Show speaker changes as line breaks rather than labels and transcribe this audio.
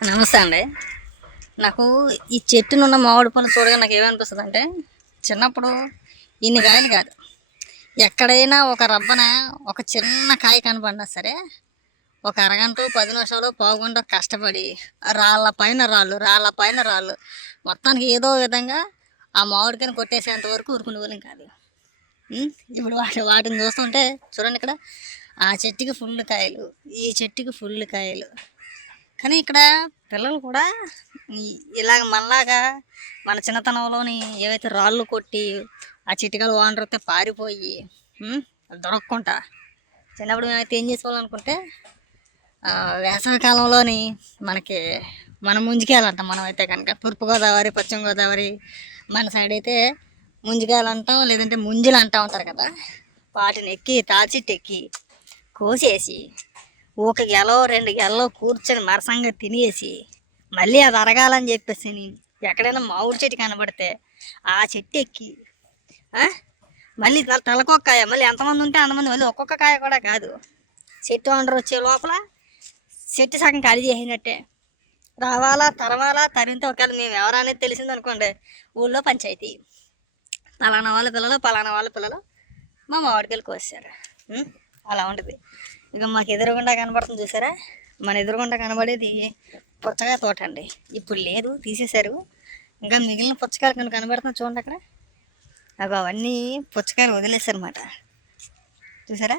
నమస్తే అండి. నాకు ఈ చెట్టునున్న మామిడి పళ్ళు చూడగా నాకు ఏమనిపిస్తుంది అంటే చిన్నప్పుడు ఇన్ని కాయలు కాదు. ఎక్కడైనా ఒక రబ్బన ఒక చిన్న కాయ కనపడినా సరే ఒక అరగంట పది నిమిషాలు పావుగంట కష్టపడి రాళ్ళ పైన రాళ్ళు రాళ్ళ పైన రాళ్ళు మొత్తానికి ఏదో విధంగా ఆ మామిడికాయని కొట్టేసేంత వరకు ఊరుకునే వాళ్ళం కాదు. ఇప్పుడు వాటి వాటిని చూస్తుంటే చూడండి ఇక్కడ ఆ చెట్టుకి ఫుల్ కాయలు ఈ చెట్టుకి ఫుల్ కాయలు కానీ ఇక్కడ పిల్లలు కూడా ఇలాగ మనలాగా మన చిన్నతనంలోని ఏవైతే రాళ్ళు కొట్టి ఆ చిటికలు ఓనర్ పారిపోయి దొరకకుండా చిన్నప్పుడు మేమైతే ఏం చేసుకోవాలనుకుంటే వేసవి కాలంలోని మనకి మనం ముంజికాయలు అంటాం మనం అయితే కనుక. తూర్పుగోదావరి పశ్చిమ గోదావరి మన సైడ్ అయితే ముంజికాయలు అంటాం లేదంటే ముంజులు అంటూ ఉంటారు కదా. వాటిని ఎక్కి తాచిట్టు ఎక్కి కోసేసి ఒక గెలో రెండు గెలలో కూర్చొని మరసంగా తినేసి మళ్ళీ అది అరగాలని చెప్పేసి ఎక్కడైనా మామిడి చెట్టు కనబడితే ఆ చెట్టు ఎక్కి మళ్ళీ తల తలకొక్క కాయ మళ్ళీ ఎంతమంది ఉంటే అంతమంది మళ్ళీ ఒక్కొక్క కాయ కూడా కాదు. చెట్టు వండర్ వచ్చే లోపల చెట్టు సగం ఖాళీ చేసినట్టే. రావాలా తరవాలా తరిగితే ఒకవేళ మేము ఎవరనేది తెలిసింది అనుకోండి ఊళ్ళో పంచాయతీ. పలానా వాళ్ళ పిల్లలు పలానా వాళ్ళ పిల్లలు మా మామిడికాయలు కోసారు. అలా ఉంటుంది. ఇక మాకు ఎదురుగుండా కనబడుతుంది చూసారా? మన ఎదురుగుండా కనబడేది పుచ్చకాయ తోట అండి. ఇప్పుడు లేదు తీసేశారు. ఇంకా మిగిలిన పుచ్చకాయలు కనుక కనబడుతుంది చూడండి అక్కడ. అవి అవన్నీ పుచ్చకాయలు వదిలేశారన్నమాట చూసారా?